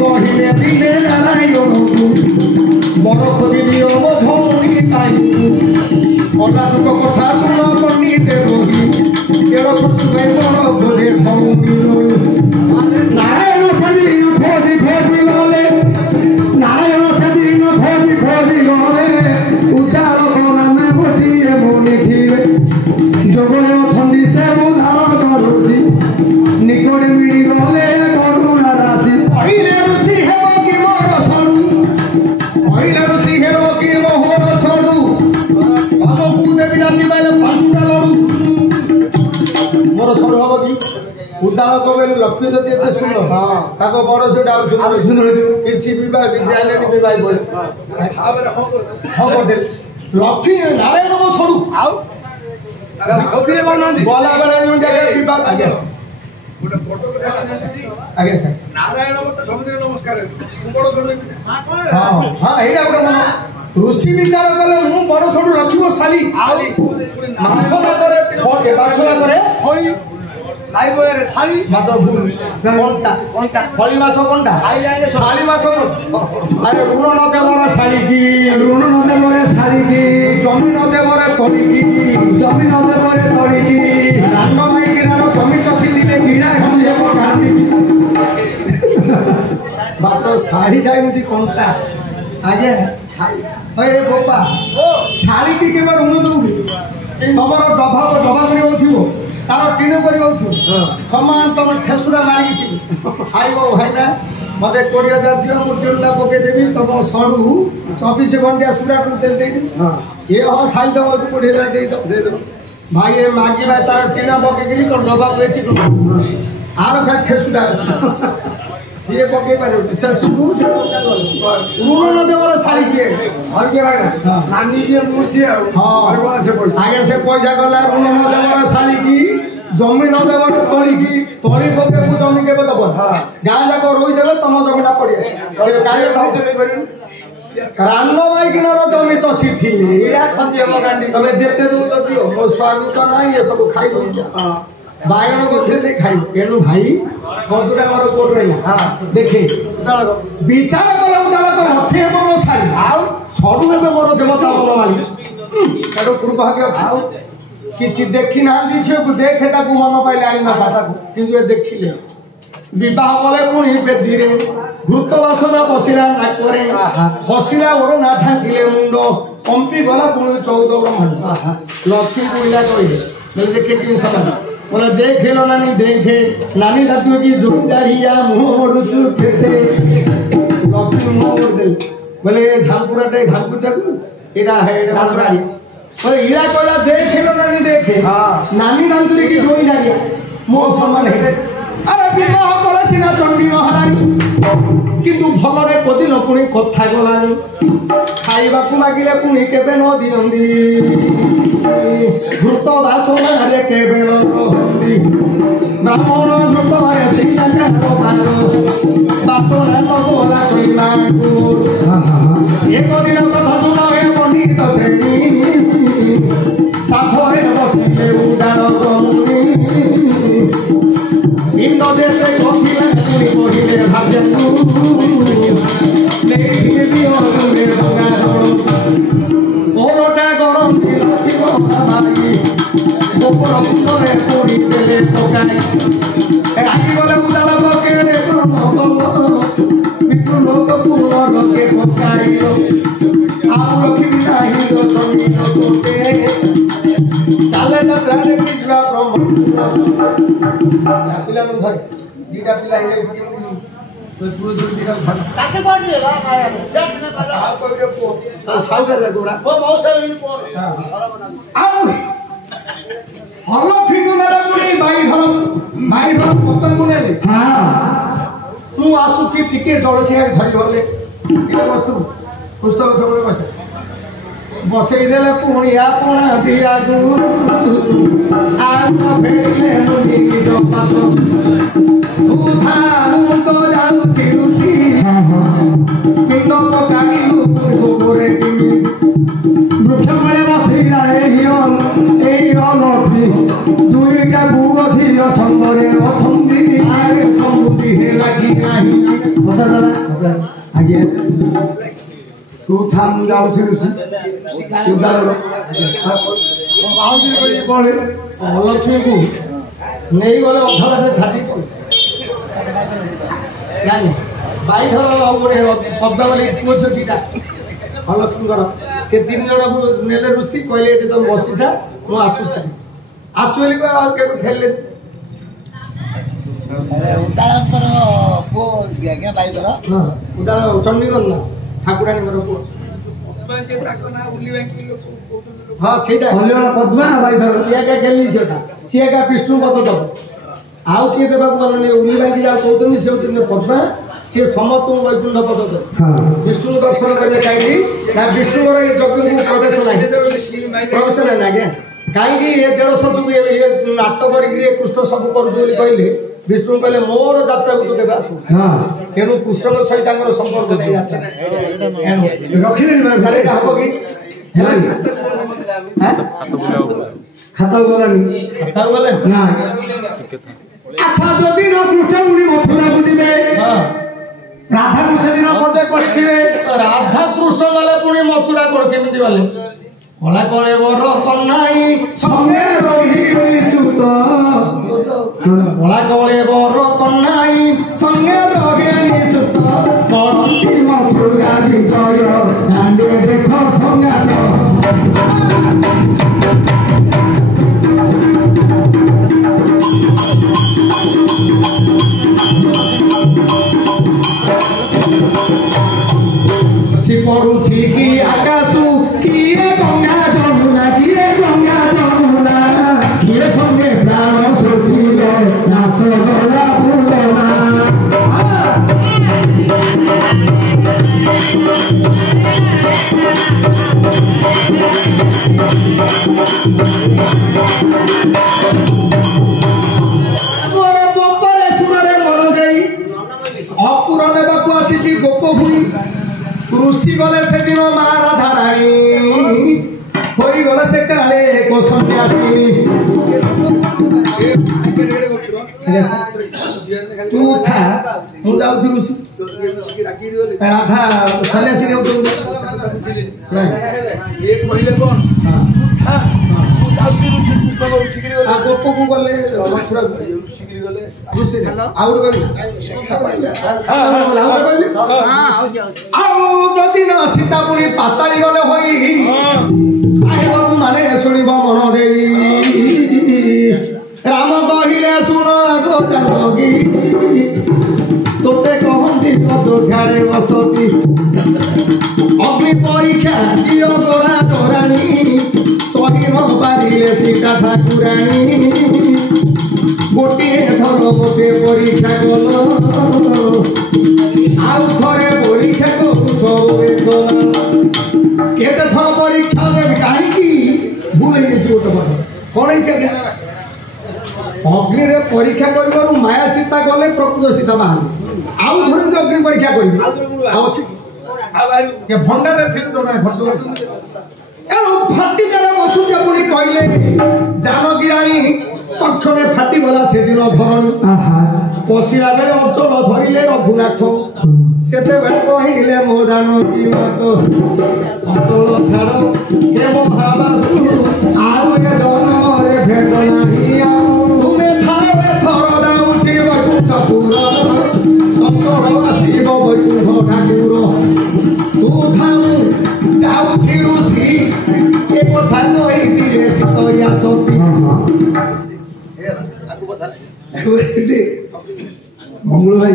କହିଲେ ଦିନେ ନାରାୟଣକୁ ବର ଖୋଜି ଦିଅ ମୋ ଭଉଣୀ ପାଇକୁ ଅଲାରୁଙ୍କ କଥା ଶୁଣ ପଣ୍ଡିତେ ବହି କେଳ ଶ୍ୱଶୁର ବର ଖୋଜେ ଭଉଣୀ ନାରାୟଣ ସେଦିନ ଖୋଜି ଖୋଜି ଗଲେ ନାରାୟଣ ସେଦିନ ଖୋଜି ଖୋଜି ଗଲେ ଉଦ୍ଧାର ନାମେ ଗୋଟିଏ ମନେ ଥିବେ ଯୋଗ ଅଛନ୍ତି ସେ ଉଦ୍ଧାର କରୁଛି ନିକଟେ ମିଳି ଗଲେ କରୁଣା ରାଶି କହିଲେ ଋଷି ହେବ କି ମୋର ସରୁ କହିଲେ ଋଷି ହେବ କି ମୋହର ସରୁ ଆମକୁ ଦେବୀ ରାତି ପାଇଲେ ପାଞ୍ଚଟା ଲଡୁ ମୋର ସରୁ ହବ କି ଉଦ୍ଧାର କହିଲେ ଲକ୍ଷ୍ମୀ ଯଦି ଏତେ ସୁନ୍ଦର ତାଙ୍କ ବଡ ଝିଅଟା ଆଉ ସୁନ୍ଦର କିଛି ବିବାହ କିଛି ଆଇଲେଣି ବିବାହ ହଁ କରିଦେଲି ଲକ୍ଷ୍ମୀ ନାରାୟଣ ମୋ ସରୁ ଆଉ ଗଲା ବେଳେ ବିବାହ ଆଜ୍ଞା ଆଜ୍ଞା ସାର୍ ନାରାୟଣ ମତେ ସମୁଦ୍ର ନମସ୍କାର ହଁ ଏଇଟା ଗୋଟେ ମନ ଋଷି ବିଚାର କଲେ ମୁଁ ବଡ ସଡୁ ରଖିବ ଶାଲି ମାଛ ଜାତରେ ଶାଳି ମାତ୍ର ଭୁଲ କଣ୍ଟା ଫଳି ମାଛ କଣ୍ଟା ଶାଳି ମାଛ ଆରେ ଋଣ ନ ଦେବର ଶାଳିକି ଋଣ ନ ଦେବରେ ଶାଳିକି ଜମି ନ ଦେବରେ ତଳିକି ଜମି ନ ଦେବରେ ତଳିକି ରାଣ୍ଡ ମାଇକିନାର ଜମି ଚଷି ଦିଲେ କିଣା ଖଞ୍ଜେବ ଘାଟିକି ମାତ୍ର ଶାଢ଼ୀଟା ଏମିତି କଣ୍ଟା ଆଜ୍ଞା ଏ ବୋପା ଶାଢ଼ୀକି କେବେ ଋଣ ଦବୁ ତମର ଡବା କରି ଥିବ ତାର ଟିଣ କରି ସମାନ ତମ ଠେସୁରା ମାରିକି ଥିବ ଖାଇବ ଭାଇନା ମତେ 20,000 ଦିଅ ମୁଁ ଟିଣଟା ପକେଇଦେବି ତମ ସଡ଼ୁ 24 ଘଣ୍ଟିଆ ସୁରାଟୁ ତେଲ ଦେଇଦେବି ଏ ହଁ ସାଇଦେବ 20,000 ଦେଇଦେବ ଭାଇ ଏ ମାଗିବା ତାର ଟିଣ ପକେଇକିରି କ'ଣ ଡବା ପକେଇଛି ଆର ଖାଲି ଠେସୁରା ଅଛି ये पके पारे से सुबु से पका गल ऋण न देवर साड़ी के और के भाई नानी के मुसी हां आगे से पैसा गला ऋण न देवर साड़ी की जमी न देवर तोली की तोली पके को जमी के दब गां जाको रोई देबे तम जमीना पड़िए से काले से रान्न भाई की न जमी चसी थी एडा खंती हम गांडी तमे जेते दो तो दियो मो स्वामी तो नाही ये सब खाई दो बायन को थे खाई एनु भाई बंधुटा मोर कोट रहिला देखे विचार कला उदाला तो हठे मोर सारी आउ सडु हेबे मोर देवता बनवाली एडो पूर्व भाग्य अछि किछि देखि ना दिछे देखे ताकू मन पाइले आनी ना बाता किंतु ए देखिले विवाह कले पुणी बेदीरे घृत वासना बसिरा ना करे खसिरा ओरो ना झांकिले मुंड कंपी गला पुणी 14 ब्रह्मांड लक्ष्मी पुइला कइले बोले देखे कि समान बोला देख लो नानी देखे नानी दादू की जोड़ी दाढ़िया मुंह मोड़ुचु खेते लक्ष्मी मुंह मोड़ दे बोले धामपुराटे धामपुरटा को एडा है एडा बाड़ी बोले हीरा कोला देख लो नानी देखे नानी दादू की जोड़ी दाढ़िया मुंह समान है अरे विवाह कला सिना चंडी महारानी किंतु भलरे पदिन पुणी कथा गलानी खाइबा को मागिले पुणी केबे न दियंदी घृत वासना रे केबे न रहंदी ब्राह्मण घृत रे सीता का पारो वासना तो बोला कइमा को एक दिन कथा सुन हे पंडित श्रेणी साथरे बसिले उदार कमुनी पिंड देते कथिले पुणी कहिले भाग्यकु लेखि दियो रे बंगारो ओरोटा गरम दिल माई गोपर मुंडरे पड़ी देले टकाई रागी गले उदाला पके रे कर्म कल पितृ लोक पुनर के पकाइलो आउ लक्ष्मी नाही दो जमीन कोटे चाले यात्रा रे किवा ब्रह्म पिला नु धर दीटा पिला हे तो पूरा जो दिखा ताके कोड दे बा माया बैठ न कर आ कोई को तो साउदर रे गोरा वो बहुत से इन को आओ हलो फिगुनारे पुणी माई धर पतन मुनेले हां तू आसुची टिके जळखिया धरि गले के वस्तु पुस्तक थोड़े बसई देले पुणी आपना बियागु आ भेटले मुनि निज पास तू था मुंडो जाउची रुसी पिंड पकाइलु गोरे किमी वृक्ष मळे बसिला एही लक्ष्मी दुईटा बुढ़ झील संगरे अछंती आगे समुदी हे लगी नहीं बता दला आगे तू थाम जाऊ से ऋषि तू दालो ଆହୁରି କରି ପଳେ अलक्ष्मी को नहीं गले अधा बाटे छाड़ी नानी बाई घर गोटे पद्मावली पुओ छो दीटा अलक्ष्मी से 3 जन को नेले ऋषि कहले एटी तुम बसी था मु आसु बोली के फेरले उदाहरण पुओ आज्ञा बाईधर हाँ उदा चंडीगढ़ ना ठाकुरानी घर पुओ ଯେ ତାଙ୍କ ନାଁ ଉଲି ବାଙ୍କି ଲୋକ କହୁଛନ୍ତି हाँ सीटा हल्लेवाला पद्मा भाई सर सिया का गेली जोटा सिया का विष्णु पद दब आउ किए देबाक माने उली बांकी जा कहतनी से होतनी पद्मा से समस्त वैकुंठ पद दब हां विष्णु दर्शन करने चाहिए ना विष्णु को यज्ञ को प्रवेश नहीं प्रवेश नहीं आज्ञा कहीं ये 150 जुग ये नाटक करके कृष्ण सब करू बोली कहले विष्णु कहले मोर यात्रा को तो केबे आसु हां तेनु कृष्ण सहित संपर्क नहीं यात्रा रखिले नि सारे हबो कि हेला खाता बोलानी खाता बोले ना अच्छा जदि न कृष्ण मुनि मथुरा बुझिबे हां राधा कृष्ण दिन पदे पढ़िथिबे राधा कृष्ण वाले पुणी मथुरा कोड़ केमिति वाले कला कले बर कन्नाई संगे रही सुत कला कले बर कन्नाई संगे रही सुत पढ़ती मथुरा विजय दांडे देख संगात सी पड़ुछि कि आकाशु किए गंगा जमुना किए गंगा जमुना किए संगे प्राण शोषिल नाश गला फुलना मोर बप्पारे सुनरे मन देई अपुर नेबाकु आसीछि गोप भुई ऋषि गले से दिन मा राधा रानी होई गले से काले को सन्यासी तू था मु जाउछु ऋषि राधा सन्यासी रे उठो ଏ କହିଲେ କଣ हां ଆସି ଉଠିକିରି आ गोप को गले मथुरा ଉଠିକିରି ଗଲେ ऋषि आउ कहली आउ जदि न सीता पुणी पाताली गले होई आए बाबू माने शुणिब मन देई राम कहिले शुण गो जानकी तोते कहती अयोध्यारे बसती अग्नि परीक्षा दियो गोरा चोरानी सही न पारिले सीता ठाकुरानी गोटे थर मते परीक्षा कल आउ थरे परीक्षा करुछ केते थर परीक्षा देबी काहीकि भूल हे गोटे बात कोन इच्छा के अग्नि रे परीक्षा करबारु माया सीता गले प्रकृत सीता बाहर आउ थरे जो अग्नि परीक्षा करबी आउ अछि ଆଉ ବାହାରୁ के भंडार रे थिल जोना घट एलो फाटी गले वसुदेव पुणी कहले जानकी रानी तक्षणे फाटी गला से दिन धरणी आहा पशिला बेले अचल धरिले रघुनाथ सेते बेले कहिले मो जानकी मात अचल छाड़ के महाबाहु आउ ए जन्म रे भेट नाही आउ तुमे थारे थर दाउछि वैकुंठपुर चंचल शिव वैकुंठ ठाकुर तू थामु जाउछि ऋषि ए कथा कहि दिए सीतया सती मंगल भाई